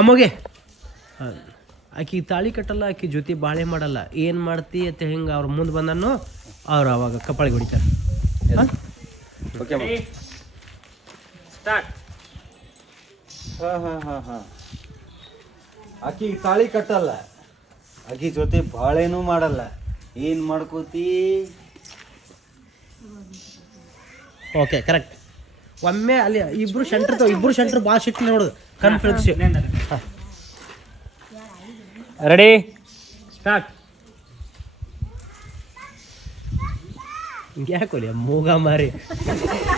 ಅಮ್ಮಗೆ ಆಕಿ ತಾಳಿ ಕಟ್ಟಲ್ಲ, ಆಕಿ ಜೊತೆ ಬಾಳೆ ಮಾಡಲ್ಲ, ಏನು ಮಾಡ್ತಿ ಅಂತ ಹಿಂಗೆ ಅವ್ರ ಮುಂದೆ ಬಂದನ್ನು ಅವ್ರು ಅವಾಗ ಕಪಾಳಿಗೆ ಹೊಡಿತಾರೆ. ಆಕಿ ತಾಳಿ ಕಟ್ಟಲ್ಲ, ಆಕಿ ಜೊತೆ ಬಾಳೆನೂ ಮಾಡಲ್ಲ, ಏನು ಮಾಡ್ಕೋತಿ? Okay correct. ಒಮ್ಮೆ ಅಲ್ಲಿ ಇಬ್ರು ಸೆಂಟ್ರ್ ಭಾಳ ಸಿಟ್ಟು ನೋಡೋದು ಕಾನ್ಫಿಡೆನ್ಸ್. Ready start. ಯಾಕೋಲಿ ಮೂಗ ಮಾರಿ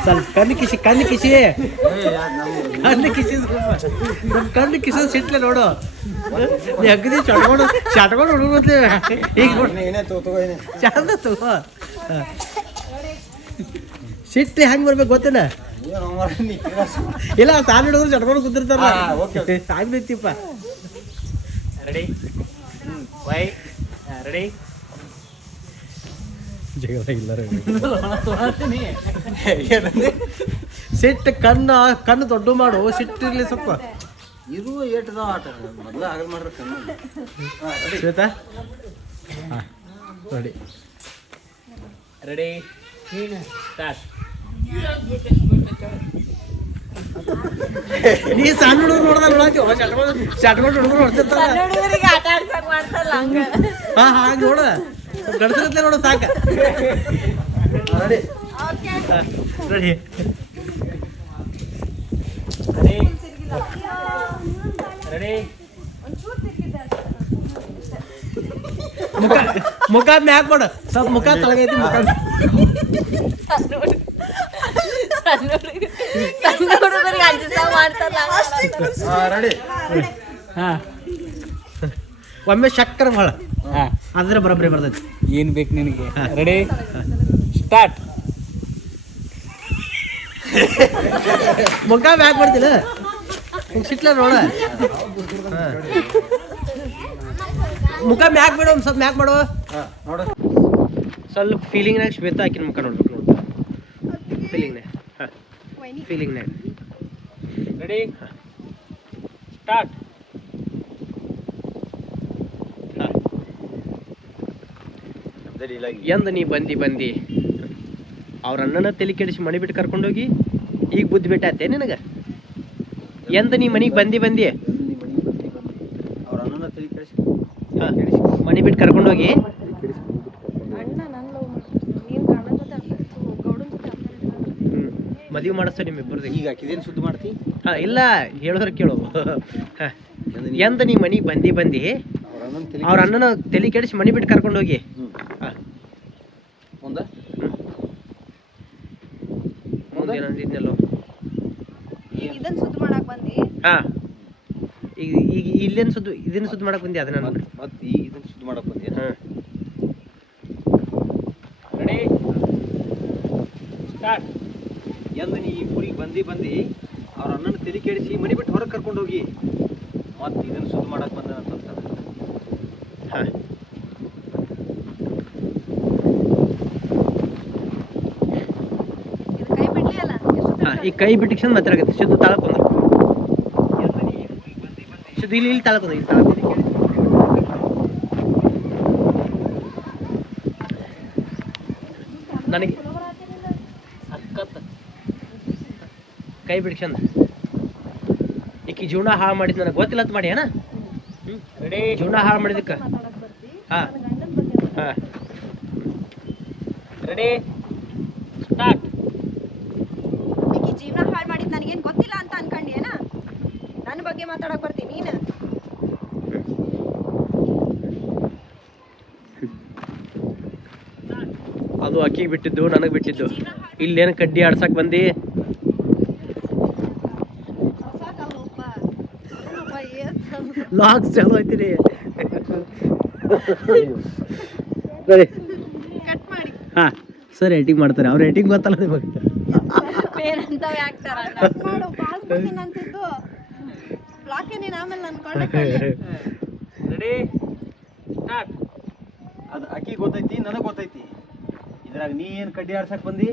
ಸ್ವಲ್ಪ ಕಣ್ಣು ಕಿಸಿ ಸ್ವಲ್ಪ ಕಣ್ಣು ಕಿಸೋದು ಸಿಟ್ಲೆ ನೋಡು. ಅಗದಿ ಚಟ್ಕೊಂಡು ಹುಡುಗತ್ತೆ ಈಗ ಚಂದ ತಗೋ. ಸಿಟ್ಟು ಹೆಂಗೆ ಬರ್ಬೇಕು ಗೊತ್ತೇನ? ಇಲ್ಲ ತಾನು ಹಿಡಿದ್ರು ಚಟ್ಕೊಂಡು ಕುಂದಿರ್ತಾರ. ಆಗ್ತೈತಿಪ್ಪ. ರೆಡಿ ವೈ ರೆಡಿ ಜಗಳ ಇಲ್ಲ ಸಿಟ್ಟು ಕಣ್ಣು ದೊಡ್ಡ ಮಾಡು. ಸಿಟ್ಟಿರ್ಲಿ ಸ್ವಲ್ಪ ಇದು ಏಟದ ಆಟ ಮೊದಲು ಆಗಲ್ ಮಾಡ್ರ ಕಣ್ಣು. Shweta ready ready start. ನೀ ಸಣ್ಣ ಹುಡುಗರು ನೋಡ್ದ ಚಟ್ಕೊಂಡು ಹುಡುಗರು ನೋಡ್ತಿರ್ತಾರ. ಹಾಗೆ ನೋಡ ಗಡ್ಸಗತ್ಲೆ ನೋಡ ಸಾಕ. ರೆಡಿ ರೆಡಿ ರೆಡಿ ಮುಖ ಮ್ಯಾಕ್ ಮಾಡು, ಸ್ವಲ್ಪ ಮುಖ ತಳಗೈತಿ. ಮುಖ ರೆಡಿ. ಒಮ್ಮೆ ಶಕ್ಕರ ಭಾಳ ಅಂದ್ರೆ ಬರೋಬ್ಬರಿ ಬರ್ತೈತಿ. ಏನು ಬೇಕು ನಿನಗೆ? Ready start. ಮುಖ ಮ್ಯಾಕ್ ಮಾಡ್ತಿಲ್ಲ, ಸಿಟ್ಲ ನೋಡ. ಮುಖ ಮ್ಯಾಕ್ ಮಾಡು, ಒಂದು ಸ್ವಲ್ಪ ಮ್ಯಾಕ್ ಮಾಡು. ಸ್ವಲ್ಪ ಫೀಲಿಂಗ್ನಾಗ ಶ್ವೇತಾ ಹಾಕಿನ ಮುಖ ನೋಡ್ಬೇಕು. ನೋಡು ಫೀಲಿಂಗ್ನಾಗ. Ready start. ಎಂದ ನೀ ಬಂದಿ ಅವ್ರ ಅಣ್ಣನ ತಲೆ ಕೆಡಿಸಿ ಮನೆ ಬಿಟ್ಟು ಕರ್ಕೊಂಡೋಗಿ ಈಗ ಬುದ್ಧಿ ಬಿಟ್ಟಾತೆ ನಿನಗ? ಎಂದ ನೀ ಮನೆಗೆ ಬಂದಿ ಅವ್ರ ಅಣ್ಣನ ತಲೆ ಕೆಡಿಸಿ ಮನೆ ಬಿಟ್ಟು ಕರ್ಕೊಂಡೋಗಿ ಮದುವೆ ಮಾಡಿಸ್ತಾ ನಿಮ್ಮಿಬ್ಬರದು. ಈಗ ಆಕಿದೇನು ಸುದ್ದಿ ಮಾಡ್ತಿ? ಇಲ್ಲ ಹೇಳೋದ್ರ ಕೇಳು. ಎಂದ ನೀ ಮನೆಗೆ ಬಂದಿ ಅವ್ರ ಅಣ್ಣನ ತಲೆ ಕೆಡಿಸಿ ಮನೆ ಬಿಟ್ಟು ಕರ್ಕೊಂಡೋಗಿ ಮುಂದೇನಂದಿದ್ನಲ್ಲೋ. ಹಾ ಈಗ ಇಲ್ಲೇನು ಸುದ್ದು ಇದನ್ನ ಸುದ್ದು ಮಾಡಕ್ ಬಂದಿ? ಅದನ್ನ ಮತ್ತೆ ಈಗ ಇದನ್ನ ಸುದ್ದಿ ಮಾಡಕ್ ಬಂದಿ? Ready start. ಎಂದ ನೀ ಈ ಊರಿಗೆ ಬಂದಿ ಅವ್ರ ಅಣ್ಣನ ತಲೆ ಕೆಡಿಸಿ ಮನೆ ಬಿಟ್ಟು ಹೊರಗೆ ಕರ್ಕೊಂಡು ಹೋಗಿ ಮತ್ತೆ ಇದನ್ನ ಸುದ್ದಿ ಮಾಡಕ್ ಬಂದ ಅಂತ. ಈ ಕೈ ಬಿಟ್ಟಿಕ್ಷನ್ ಮಾತಾಡಕತ್ತಿ. ಶುದ್ಧ ತಾಳಕೊಂಡ್ರು ಶುದ್ಧ ಇಲ್ಲಿ ತಾಳಕೊಂಡ್ರು ಇಲ್ಲಿ ತಾಳಕೊಂಡ್ರು. ನನಗೆ ಕೈ ಬಿಡಿಕ್ಷಂದ ಈಕಿ ಜೀವನ ಹಾಳು ಮಾಡಿದ್ ನನಗೆ ಗೊತ್ತಿಲ್ಲ ಅಂತ ಮಾಡಿ ಏನ? ರೆಡಿ ಜೀವನ ಹಾಳು ಮಾಡಿದಕ್ಕೆ. ಹಾ ರೆಡಿ ಸ್ಟಾರ್ಟ್. ಜೀವನ ಹಾಳು ಮಾಡಿದ್ ನನಗೇನು ಗೊತ್ತಿಲ್ಲ ಅಂತ ಅನ್ಕೊಂಡೇನ? ನನ್ನ ಬಗ್ಗೆ ಮಾತಾಡಕ್ ಬರ್ತೀನಿ ನೀನು? ಅದು ಅಕ್ಕಿಗೆ ಬಿಟ್ಟಿದ್ದು ನನಗೆ ಬಿಟ್ಟಿದ್ದು. ಇಲ್ಲೇನು ಕಡ್ಡಿ ಆಡ್ಸಕ್ ಬಂದಿ? ಲಾಕ್ಸ್ ಚಲೋ ಐತಿರಿ. ಸರಿ ಹಾ ಸರ್ ರೇಟಿಂಗ್ ಮಾಡ್ತಾರೆ. ಅವ್ರು ರೇಟಿಂಗ್ ಗೊತ್ತಲ್ಲ ನಿಮಗೆ? Ready start. ಅದು ಆಕಿ ಗೊತ್ತೈತಿ, ನನಗೆ ಗೊತ್ತೈತಿ. ಇದ್ರಾಗ ನೀ ಏನು ಕಡ್ಡಿ ಆಡ್ಸಕ್ ಬಂದಿ?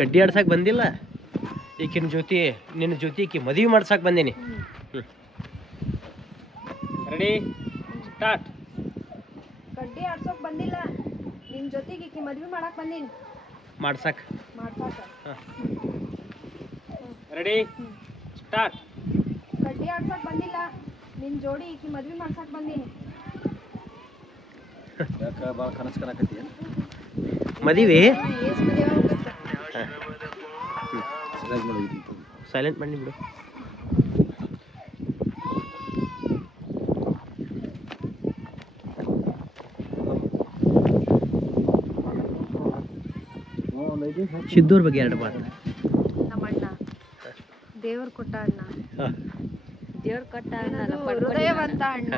ಕಡ್ಡಿ ಆಡ್ಸಕ್ ಬಂದಿಲ್ಲ. ಈಕಿನ ಜೊತೆ ನಿನ್ನ ಜೊತೆ ಈಕಿ ಮದುವೆ ಮಾಡ್ಸಕ್ಕೆ ಬಂದೀನಿ. Ready start. ಕಡ್ಡಿ ಆಡ್ಸೋಕ್ ಬಂದಿಲ್ಲ, ನಿನ್ ಜೊತೆಗೆ ಈಕಿ ಮದ್ವೆ ಮಾಡಕ್ ಬಂದೀನಿ. ಮಾಡ್ಸಕ್ಕೆ ಮಾಡ್ಸಾಕ. Ready start. ಕಡ್ಡಿ ಆಡ್ಸೋಕ್ ಬಂದಿಲ್ಲ, ನಿನ್ ಜೋಡಿ ಈಕಿ ಮದ್ವೆ ಮಾಡ್ಸಕ್ ಬಂದೀನಿ. ಯಾಕೆ ಭಾಳ ಕನಸು ಕಾಣಕತ್ತಿ ಏನು? ಮದುವೆ ಏಸ್ ಮದ್ವೆ ಆಗ್ಬೇಕ. ಸರಿಯಾಗಿ ಮಾಡಿ ಸೈಲೆಂಟ್ ಮಾಡಿ ಬಿಡು. ಸಿದ್ದೂರ್ ಬಗ್ಗೆ 2 ಮಾತು. ನಮ್ಮ ಅಣ್ಣ ದೇವ್ರ ಕೊಟ್ಟ ಅಣ್ಣ, ಹಾಂ. ದೇವ್ರ ಕೊಟ್ಟ ಅಣ್ಣ, ಹೃದಯವಂತ ಅಣ್ಣ.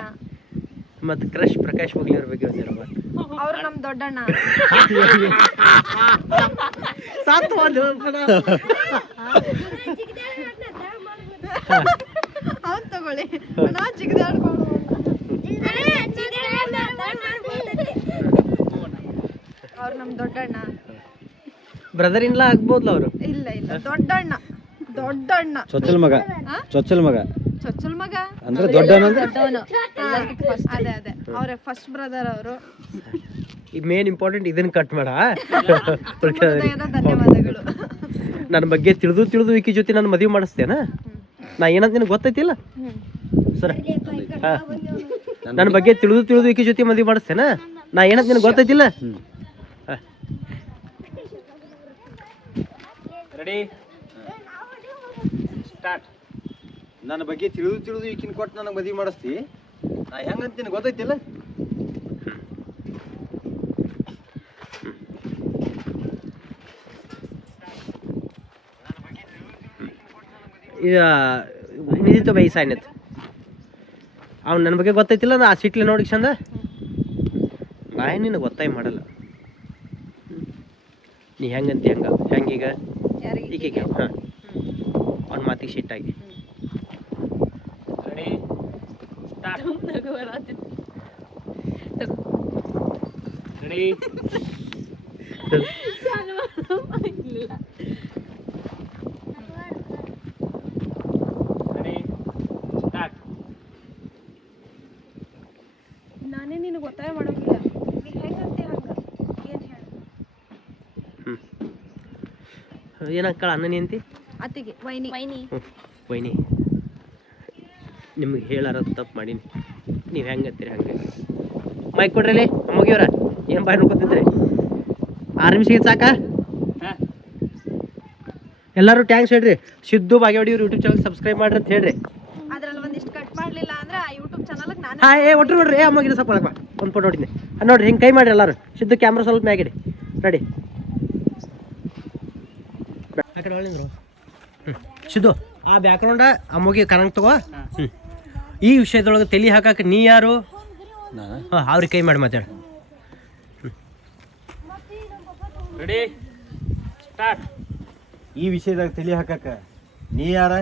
ಮತ್ತು ಕ್ರಶ್ ಪ್ರಕಾಶ್ ಬಗ್ಲಿ ಅವ್ರ ಬಗ್ಗೆ 2 ಮಾತು. ಅವ್ರು ನಮ್ ದೊಡ್ಡಣ್ಣ. ಅವ್ನ್ ತಗೊಳ್ಳಿ, ನಾ ಜಿಗದಾಡ್ಕೊಂಡು ಅವ್ರು ನಮ್ ದೊಡ್ಡಣ್ಣ. ಬ್ರದರ್ ಇನ್ಲಾ ಆಗ್ಬೋದ್ಲ ಅವರು. ಇಲ್ಲ ಇಲ್ಲ, ದೊಡ್ಡಣ್ಣ, ದೊಡ್ಡಣ್ಣ. ಚೊಚ್ಚಲ ಮಗ, ಚೊಚ್ಚಲ ಮಗ ಚೊಚ್ಚಲ್ ಮಗ ಅಂದ್ರೆ ದೊಡ್ಡವನು. ಅದೇ ಅದೇ, ಅವ್ರೆ ಫಸ್ಟ್ ಬ್ರದರ್ ಅವರು. ಈ ಮೇನ್ ಇಂಪಾರ್ಟೆಂಟ್ ಇದನ್ನ ಕಟ್ ಮಾಡ. ಹೃದಯದ ಧನ್ಯವಾದಗಳು. ನನ್ನ ಬಗ್ಗೆ ತಿಳಿದು ಈಕಿ ಜೊತೆ ನಾನು ಮದುವೆ ಮಾಡಿಸ್ತೇನ. ನಾ ಏನಂತ ನಿನಗೆ ಗೊತ್ತೈತಿಲ್ಲ ಸರ್. ನನ್ನ ಬಗ್ಗೆ ತಿಳಿದು ಈಕಿ ಜೊತೆ ಮದುವೆ ಮಾಡಿಸ್ತೇನ. ನಾ ಏನಂತ ನಿನಗೆ ಗೊತ್ತೈತಿಲ್ಲ. Ready start. ನನ್ನ ಬಗ್ಗೆ ತಿಳಿದು ಈಕಿನ ಕೊಟ್ಟು ನನಗೆ ಮದುವೆ ಮಾಡಿಸ್ತಿ. ನಾ ಹೆಂಗಂತ ನಿನಗೆ ಗೊತ್ತೈತಿಲ್ಲ. ಈಗ ನಿಂದಿತ್ತು ಬೈ ಸಾಯ್ನತ್ ಅವ್ನು ನನ್ನ ಬಗ್ಗೆ ಗೊತ್ತೈತಿಲ್ಲ. ನಾ ಆ ಸಿಟ್ಲಿ ನೋಡಿ ಚಂದ ನಾ ನಿನಗೆ ಗೊತ್ತಾಯಿ ಮಾಡಲ್ಲ. ನೀ ಹೆಂಗಂತ ಹೆಂಗೀಗ ಈಕೆಗೆ ಹಾಂ ಅವ್ನ ಮಾತಿಗೆ ಸಿಟ್ಟಾಗಿ. Ready start. Ready ready start. ನಾನೇ ನಿನಗೆ ಒತ್ತಾಯ ಮಾಡೋಂಗಿಲ್ಲ, ನೀ ಹೆಂಗಂತೆ ಹಂಗ. ಏನ್ ಹೇಳ ಏನಕ್ಕಳ ಅಣ್ಣನಿ ಅಂತಿ ಅತ್ತಿಗೆ ವೈನಿ. ವೈನಿ ನಿಮ್ಗೆ ಹೇಳಾರ ತಪ್ಪು ಮಾಡೀನಿ. ನೀವು ಹೆಂಗಂತೀರಿ ಹಂಗೆ. ಮೈಕ್ ಕೊಡ್ರಿ ಅಮ್ಮಗಿವ್ರ. ಏನು ಬಾಯ್ ನೋಡ್ಕೊತಿದ್ರಿ 6 ನಿಮಿಷ ಸಾಕ. ಎಲ್ಲರೂ ಟ್ಯಾಂಕ್ಸ್ ಹೇಳ್ರಿ. ಸಿದ್ದು ಬಾಗೇವಾಡಿ ಇವ್ರು ಯೂಟ್ಯೂಬ್ ಚಾನಲ್ ಸಬ್ಸ್ಕ್ರೈಬ್ ಮಾಡ್ರಿ ಅಂತ ಹೇಳ್ರಿ. ಅದ್ರಲ್ಲಿ ಒಂದಿಷ್ಟು ಕಟ್ ಮಾಡ್ಲಿಲ್ಲ ಅಂದ್ರೆ ಆ ಯೂಟ್ಯೂಬ್ ಚಾನಲ್ಗೆ ನಾನು. ಹಾಂ ಒಟ್ರು ನೋಡ್ರಿ. ಅಮ್ಮಗಿನ ಸ್ವಲ್ಪ ಒಳಗೆ ಒಂದು ಫೋಟೋ ನೋಡಿದ್ದೆ. ನೋಡ್ರಿ ಹಿಂಗೆ ಕೈ ಮಾಡ್ರಿ ಎಲ್ಲರೂ. ಸಿದ್ದು ಕ್ಯಾಮ್ರಾ ಸ್ವಲ್ಪ ಮ್ಯಾಗಿಡಿ ರೆಡಿ. ಆ ಕಡೆ ಒಳ್ಳಿಂದ್ರು ಸಿದ್ದು ಆ ಬ್ಯಾಕ್ಗ್ರೌಂಡ ಅಮ್ಮಗೆ ಕನಂಗ್ ತಗೋ. ಈ ವಿಷಯದೊಳಗೆ ತಲೆ ಹಾಕಕ್ಕೆ ನೀ ಯಾರು? ಹಾಂ ಅವ್ರಿಗೆ ಕೈ ಮಾಡಿ ಮಾತಾಡ. Ready start. ಈ ವಿಷಯದಾಗ ತಲೆ ಹಾಕಕ್ಕ ನೀ ಯಾರ?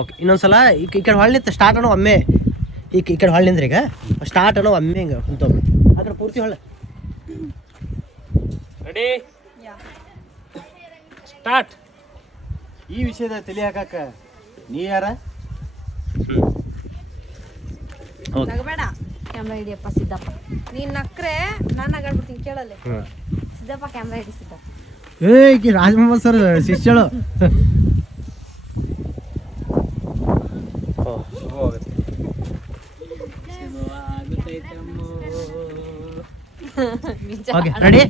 ಓಕೆ ಇನ್ನೊಂದ್ಸಲ ಈ ಕಡೆ ಹೊಳ್ಳಿತ್ತ ಸ್ಟಾರ್ಟ್ ಅನ್ನೋ ಒಮ್ಮೆ. ಈ ಕಡೆ ಹೊಳ್ಳಿಂದ್ರೆ ಈಗ ಸ್ಟಾರ್ಟ್ ಅನ್ನೋ ಒಮ್ಮೆ ಹಿಂಗೆ ಕುಂತೊಮ್ಮೆ ಆ ಕಡೆ ಪೂರ್ತಿ ಹೊಳ್ಳ. Ready start. ಈ ವಿಷಯದಾಗ ತಲೆ ಹಾಕಕ್ಕ ನೀ ಯಾರ? ನಗಬೇಡ. ಕ್ಯಾಮ್ರಾ ಹಿಡಿಯಪ್ಪ ಸಿದ್ದಪ್ಪ. ನೀನ್ ನಕ್ರೆ ನಾನು ನಗಾಡ್ಬಿಡ್ತೀನಿ, ಕೇಳಲ್ಲ. ಸಿದ್ದಪ್ಪ ಕ್ಯಾಮ್ರಾ ಹಿಡಿ. ಸಿದ್ದಪ್ಪ ಏ ರಾಜಮೋಹನ್ ಸರ್ ಶಿಷ್ಯಳು. Okay ready